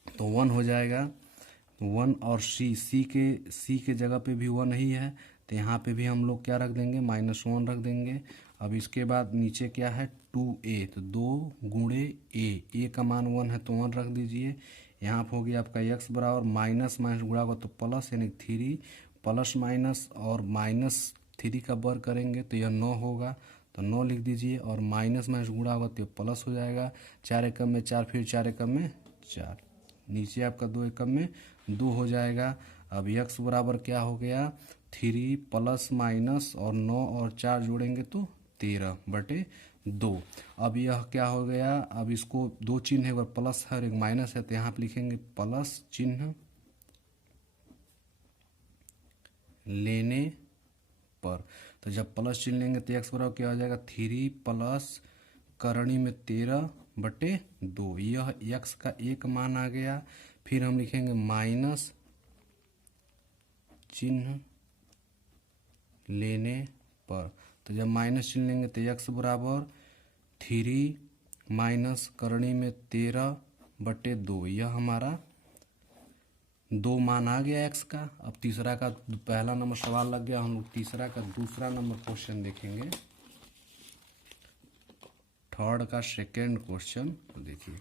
तो 1 हो जाएगा 1। और c के जगह पे भी 1 ही है, तो यहाँ पे भी हम लोग क्या रख देंगे -1 रख देंगे। अब इसके बाद नीचे क्या है 2a, तो 2 गुणे a का मान 1 है तो 1 रख दीजिए। यहाँ पे हो गया आपका x बराबर माइनस माइनस गुणा होगा तो प्लस, यानी 3 प्लस माइनस और -3 का वर्ग करेंगे तो यह 9 होगा, तो 9 लिख दीजिए। और माइनस माइनस गुणा होगा तो प्लस हो जाएगा, 4 एकम में 4, फिर 4 एकम में 4, नीचे आपका 2 एकम में 2 हो जाएगा। अब x बराबर क्या हो गया 3 प्लस माइनस और 9 और 4 जोड़ेंगे तो 13/2। अब यह क्या हो गया, अब इसको दो चिन्ह है, एक बार प्लस है और एक माइनस है, तो यहाँ पे लिखेंगे प्लस चिन्ह लेने पर। तो जब प्लस चिन्ह लेंगे तो x बराबर क्या हो जाएगा 3 प्लस करणी में 13/2, यह x का एक मान आ गया। फिर हम लिखेंगे माइनस चिन्ह लेने पर। तो जब माइनस चिन्ह लेंगे तो x बराबर 3 माइनस करणी में 13/2, यह हमारा 2 मान आ गया x का। अब तीसरा का पहला नंबर सवाल लग गया, हम लोग तीसरा का दूसरा नंबर क्वेश्चन देखेंगे। थर्ड का सेकेंड क्वेश्चन देखिए,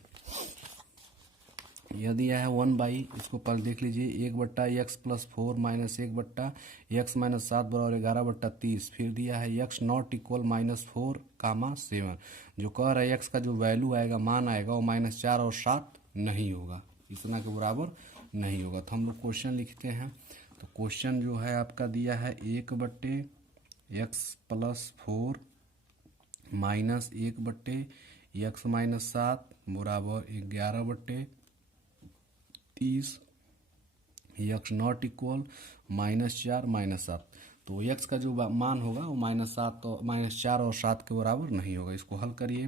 यदि यह है 1/, इसको पर देख लीजिए 1/x + 4 - 1/x - 7 बराबर 11/30। फिर दिया है x नॉट इक्वल -4, 7। जो कह रहा है x का जो वैल्यू आएगा, मान आएगा, वो -4 और 7 नहीं होगा, इतना के बराबर नहीं होगा। तो हम लोग क्वेश्चन लिखते हैं। तो क्वेश्चन जो है आपका दिया है 1/x + 4 - 1/x - 7 बराबर 11/30। x not equal -4 -7। तो x का जो मान होगा वो -4 और 7 के बराबर नहीं होगा। इसको हल करिए।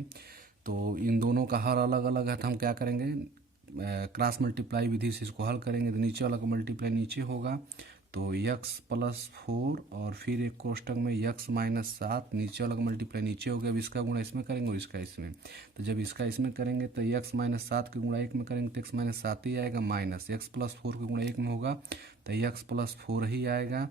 तो इन दोनों का हर अलग अलग है, तो हम क्या करेंगे क्रॉस मल्टीप्लाई विधि से इसको हल करेंगे। तो नीचे वाला का मल्टीप्लाई नीचे होगा, तो x + 4 और फिर एक कोष्टक में x - 7, नीचे वाला का मल्टीप्लाई नीचे हो गया। अब इसका गुणा इसमें करेंगे और इसका इसमें। तो जब इसका इसमें करेंगे तो x - 7 के गुणा 1 में करेंगे तो x - 7 ही आएगा, माइनस x + 4 के गुणा 1 में होगा तो x + 4 ही आएगा।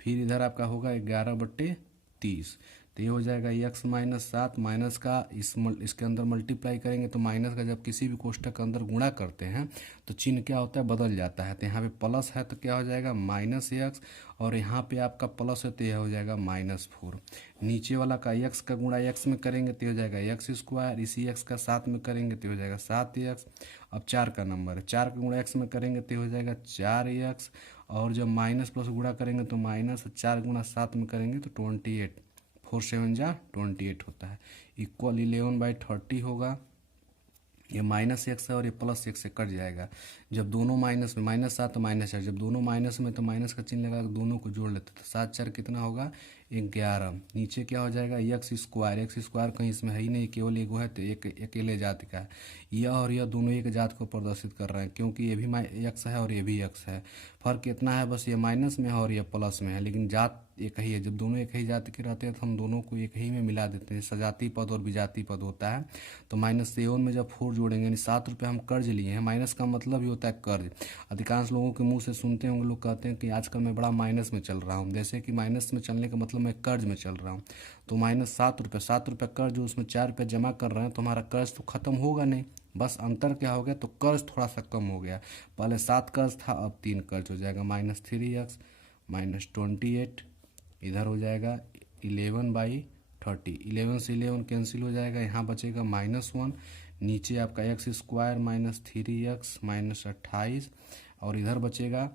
फिर इधर आपका होगा 11/30, तो ये हो जाएगा x - 7 माइनस का इसके अंदर मल्टीप्लाई करेंगे। तो माइनस का जब किसी भी कोष्टक के अंदर गुणा करते हैं तो चिन्ह क्या होता है, बदल जाता है। तो यहाँ पे प्लस है तो क्या हो जाएगा -x, और यहाँ पे आपका प्लस है तो यह हो जाएगा -4। नीचे वाला का x का गुणा x में करेंगे तो हो जाएगा x², इसी x का 7 में करेंगे तो हो जाएगा 7x। अब 4 का नंबर है, 4 का गुणा x में करेंगे तो हो जाएगा 4x, और जब माइनस प्लस गुणा करेंगे तो माइनस, 4 गुणा 7 में करेंगे तो 28, 4 7 जा 28 होता है, इक्वल 11/30 होगा। ये -x है और ये +x से कट जाएगा। जब दोनों माइनस में, -7 तो -4, जब दोनों माइनस में तो माइनस का चिन्ह लगा दोनों को जोड़ लेते, तो 7 4 कितना होगा 11। नीचे क्या हो जाएगा x² कहीं इसमें है ही नहीं, केवल एगो है तो एक अकेले जाति का है। यह और यह दोनों एक जात को प्रदर्शित कर रहे हैं, क्योंकि ये भी x है और ये भी x है। फर्क कितना है, बस ये माइनस में है और ये प्लस में है, लेकिन जात एक ही है। जब दोनों एक ही जाति के रहते हैं तो हम दोनों को एक ही में मिला देते हैं, सजाती पद और विजाती पद होता है। तो -7 में जब 4 जोड़ेंगे, यानी 7 रुपये हम कर्ज लिए हैं। माइनस का मतलब ही होता है कर्ज। अधिकांश लोगों के मुंह से सुनते होंगे, लोग कहते हैं कि आजकल मैं बड़ा माइनस में चल रहा हूँ, जैसे कि माइनस में चलने का मतलब मैं कर्ज में चल रहा हूँ। तो -7 रुपये कर्ज, जो उसमें 4 रुपये जमा कर रहे हैं, तो हमारा कर्ज तो खत्म होगा नहीं, बस अंतर क्या हो गया, तो कर्ज थोड़ा सा कम हो गया। पहले 7 कर्ज था, अब 3 कर्ज हो जाएगा। -3x - 28 इधर हो जाएगा 11/30। 11 से 11 कैंसिल हो जाएगा, यहाँ बचेगा -1, नीचे आपका x square minus 3x minus 28, और इधर बचेगा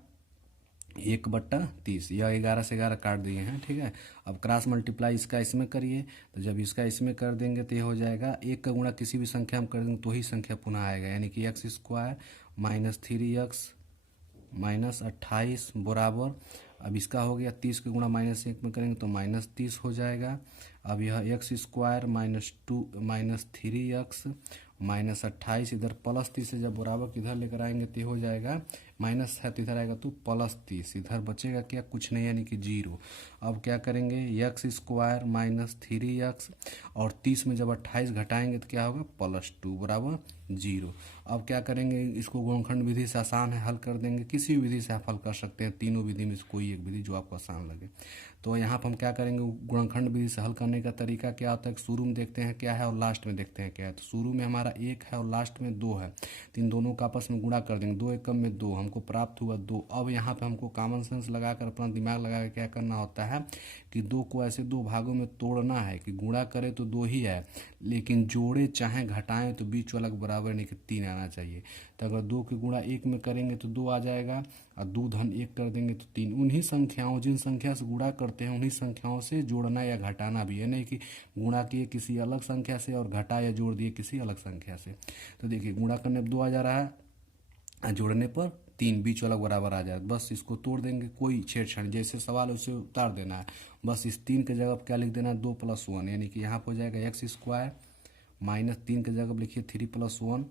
1/30। यह 11 से 11 काट दिए हैं, ठीक है। अब क्रॉस मल्टीप्लाई इसका इसमें करिए, तो जब इसका इसमें कर देंगे तो ये हो जाएगा, एक का गुणा किसी भी संख्या में कर देंगे तो ही संख्या पुनः आएगा, यानी कि x square minus 3x minus 28 बराबर, अब इसका हो गया 30 के गुणा -1 में करेंगे तो -30 हो जाएगा। अब यह x square minus 3x minus 28, इधर +30 से जब बराबर किधर लेकर आएंगे तो हो जाएगा, माइनस है तो इधर आएगा तो +30, इधर बचेगा क्या, कुछ नहीं, यानी कि 0। अब क्या करेंगे, एक्स स्क्वायर माइनस 3x और 30 में जब 28 घटाएंगे तो क्या होगा, +2 बराबर 0। अब क्या करेंगे, इसको गुणनखंड विधि से आसान है, हल कर देंगे, किसी भी विधि से आप हल कर सकते हैं, तीनों विधि में से कोई एक विधि जो आपको आसान लगे। तो यहाँ पर हम क्या करेंगे, गुणनखंड विधि से हल करने का तरीका क्या होता है, शुरू में देखते हैं क्या है और लास्ट में देखते हैं क्या है। तो शुरू में हमारा 1 है और लास्ट में 2 है, तो इन दोनों का आपस में गुणा कर देंगे, 2 एकम में 2, हमको प्राप्त हुआ 2। अब यहाँ पे हमको कॉमन सेंस लगाकर, अपना दिमाग लगाकर क्या करना होता है कि 2 को ऐसे 2 भागों में तोड़ना है कि गुणा करे तो 2 ही है, लेकिन जोड़े चाहे घटाएं तो बीच वाला बराबर यानी कि 3 आना चाहिए। तो अगर 2 के गुणा 1 में करेंगे तो 2 आ जाएगा, और 2 धन 1 कर देंगे तो 3। उन्हीं संख्याओं, जिन संख्या से गुणा करते हैं उन्हीं संख्याओं से जोड़ना या घटाना भी है, नहीं कि गुणा किए किसी अलग संख्या से और घटा या जोड़ दिए किसी अलग संख्या से। तो देखिए गुणा करने पर 2 आ जा रहा है, जोड़ने पर 3, बीच वाला बराबर आ जाए, बस इसको तोड़ देंगे, कोई छेड़छाड़, जैसे सवाल उसे उतार देना है। बस इस 3 के जगह क्या लिख देना है, 2 + 1, यानी कि यहाँ पर हो जाएगा एक्स स्क्वायर माइनस 3 के जगह लिखिए 3 + 1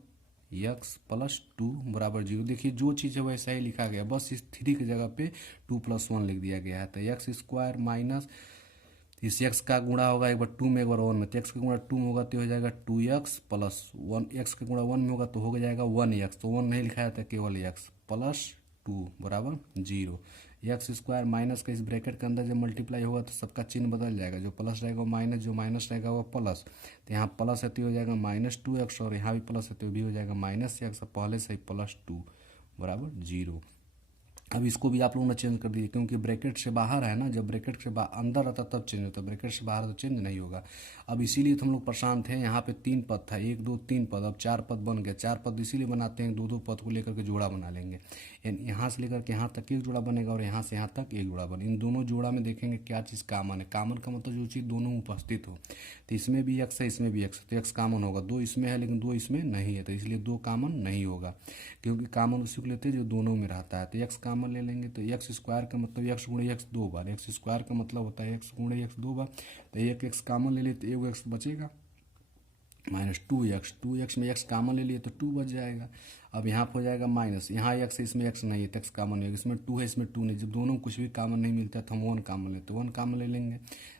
x + 2 बराबर 0। देखिए जो चीज़ है वैसा ही लिखा गया, बस इस 3 की जगह पे 2 + 1 लिख दिया गया है। तो एक्स स्क्वायर माइनस इस x का गुणा होगा एक बार 2 में एक बार 1 में, तो x का गुणा 2 में होगा तो हो जाएगा 2x + 1, x का गुणा 1 में होगा तो हो जाएगा 1x, तो 1 नहीं लिखा जाता, केवल x + 2 बराबर 0। एक्स स्क्वायर माइनस का इस ब्रैकेट के अंदर जब मल्टीप्लाई होगा तो सबका चिन्ह बदल जाएगा, जो प्लस रहेगा वो माइनस, जो माइनस रहेगा वो प्लस। तो यहाँ प्लस है तो हो जाएगा -2x, और यहाँ भी प्लस है तो भी हो जाएगा -x, पहले से ही +2 बराबर 0। अब इसको भी आप लोगों ने चेंज कर दिए, क्योंकि ब्रैकेट से बाहर है ना, जब ब्रैकेट से अंदर आता तब चेंज होता है, ब्रैकेट से बाहर तो चेंज नहीं होगा। अब इसीलिए तो हम लोग परेशान थे, यहाँ पे 3 पद था, 1 2 3 पद, अब 4 पद बन गया। 4 पद इसीलिए बनाते हैं, 2 पद को लेकर के जोड़ा बना लेंगे, यानी यहाँ से लेकर के यहाँ तक एक जोड़ा बनेगा और यहाँ से यहाँ तक एक जोड़ा बने। इन दोनों जोड़ा में देखेंगे क्या चीज़ कॉमन है, कॉमन का मतलब जो चीज़ दोनों उपस्थित हो, तो इसमें भी x है इसमें भी x है, तो x कॉमन होगा। 2 इसमें है लेकिन 2 इसमें नहीं है, तो इसलिए 2 कॉमन नहीं होगा, क्योंकि कॉमन उसी को लेते हैं जो दोनों में रहता है। तो x कॉमन ले लेंगे, तो एक्स स्क्वायर का मतलब x × x 2 बार, एक्स स्क्वायर का मतलब होता है x × x 2 बार, तो एक x कॉमन ले लिए तो एक x बचेगा -2x, 2x में x कॉमन ले लिए तो 2 बच जाएगा। अब यहाँ पर हो जाएगा माइनस, यहाँ x है इसमें x नहीं है तो x कॉमन नहीं है, इसमें 2 है इसमें 2 नहीं, जब दोनों कुछ भी कॉमन नहीं मिलता तो हम 1 कॉमन लेते, 1 कॉमन ले लेंगे।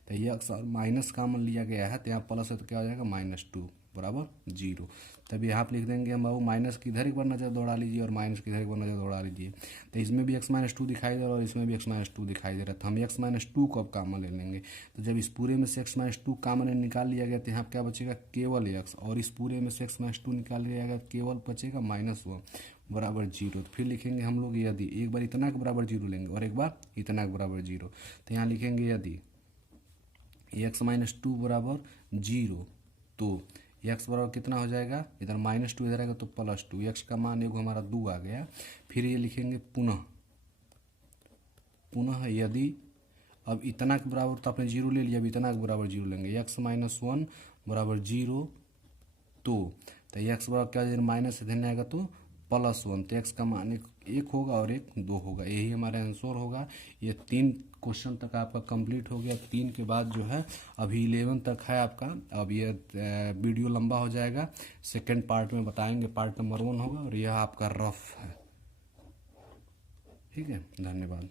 तो ये x और माइनस कॉमन लिया गया है, तो यहाँ प्लस है तो क्या हो जाएगा -2 बराबर 0। तब यहाँ पर लिख देंगे हम, माइनस की इधर एक बार नज़र दौड़ा लीजिए और माइनस की इधर एक बार नज़र दौड़ा लीजिए, तो इसमें भी x - 2 दिखाई दे रहा है और इसमें भी x - 2 दिखाई दे रहा है, तो हम x - 2 को अब कॉमन ले लेंगे। तो जब इस पूरे में से x - 2 कॉमन निकाल लिया गया तो यहाँ क्या बचेगा, केवल x, और इस पूरे में से x - 2 निकाल लिया गया केवल बचेगा -1 बराबर 0। तो फिर लिखेंगे हम लोग, यदि एक बार इतना के बराबर 0 लेंगे और एक बार इतना के बराबर 0, तो यहाँ लिखेंगे यदि x - 2 बराबर 0, तो x बराबर कितना हो जाएगा, इधर -2 इधर आएगा तो +2, x का मान एगो हमारा 2 आ गया। फिर ये लिखेंगे पुनः यदि, अब इतना के बराबर तो आपने 0 ले लिया, अब इतना के बराबर 0 लेंगे, x - 1 बराबर 0, तो x बराबर क्या, माइनस से धन आएगा तो +1, तो x का मान 1 होगा और 1 2 होगा, यही हमारा आंसर होगा। ये 3 क्वेश्चन तक आपका कंप्लीट हो गया। 3 के बाद जो है अभी 11 तक है आपका। अब ये वीडियो लंबा हो जाएगा, सेकंड पार्ट में बताएंगे, पार्ट नंबर 1 होगा, और यह आपका रफ है। ठीक है, धन्यवाद।